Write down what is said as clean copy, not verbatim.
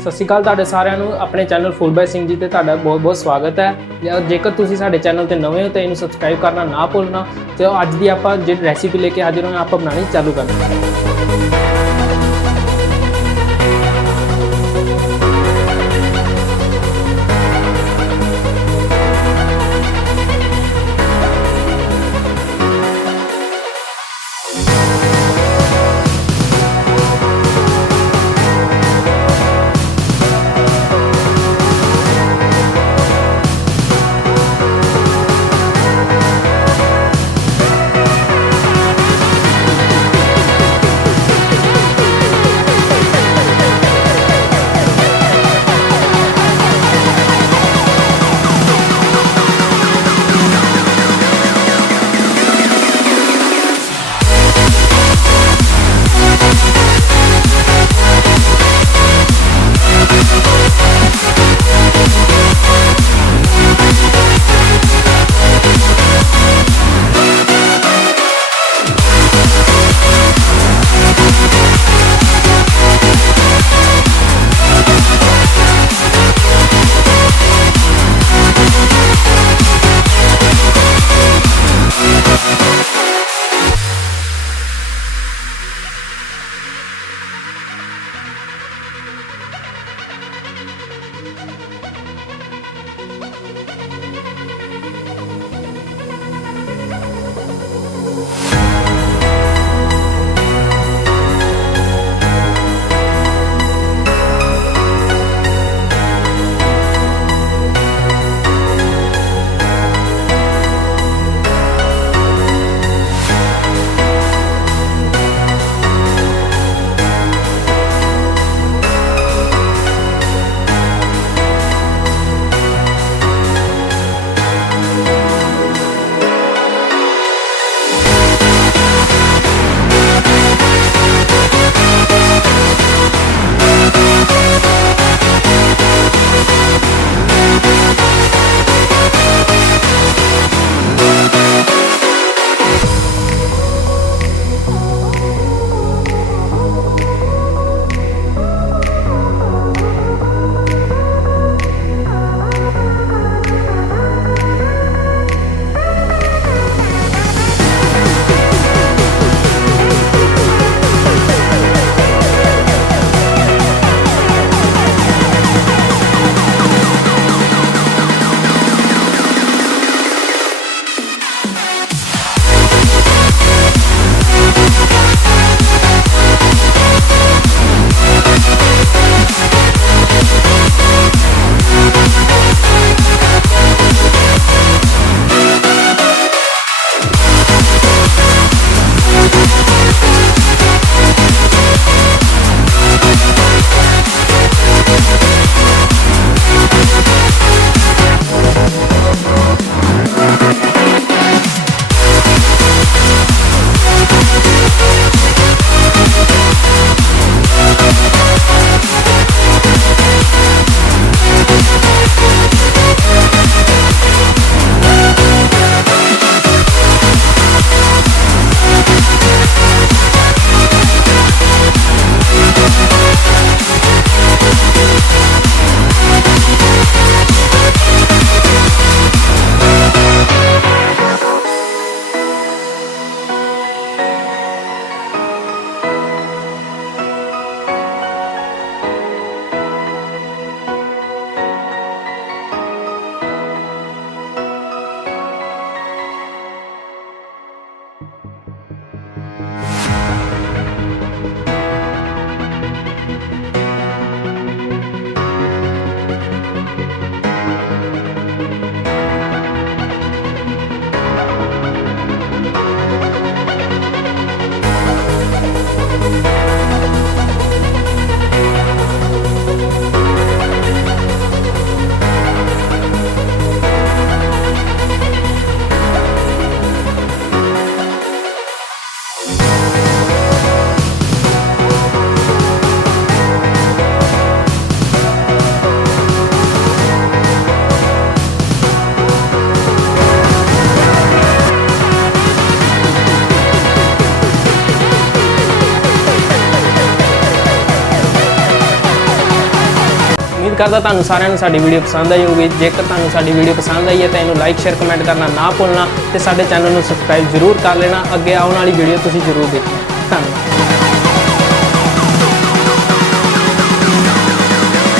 सत श्री अकाल तुहाडे सारिਆਂ ਨੂੰ ਆਪਣੇ channel food by Singh ji ते तुहाडा बहुत बहुत स्वागत है। जेकर तुसीं साडे चैनल ते नवे हो तो इन्हूं सबसक्राइब करना ना भुलना। तो अज दी आपां जिहड़ी रैसिपी लेके हाजिर होए आपां बनानी चालू करनी है। ਉਮੀਦ ਕਰਦਾ ਤੁਹਾਨੂੰ ਸਾਰਿਆਂ ਨੂੰ ਸਾਡੀ ਵੀਡੀਓ ਪਸੰਦ ਆਈ ਹੋਊਗੀ। ਜੇਕਰ ਤੁਹਾਨੂੰ ਸਾਡੀ ਵੀਡੀਓ ਪਸੰਦ ਆਈ ਹੈ ਤਾਂ ਇਹਨੂੰ ਲਾਈਕ ਸ਼ੇਅਰ ਕਮੈਂਟ ਕਰਨਾ ਨਾ ਭੁੱਲਣਾ ਤੇ ਸਾਡੇ ਚੈਨਲ ਨੂੰ ਸਬਸਕ੍ਰਾਈਬ ਜ਼ਰੂਰ ਕਰ ਲੈਣਾ। ਅੱਗੇ ਆਉਣ ਵਾਲੀ ਵੀਡੀਓ ਤੁਸੀਂ ਜ਼ਰੂਰ ਦੇਖਣਾ। ਧੰਨਵਾਦ।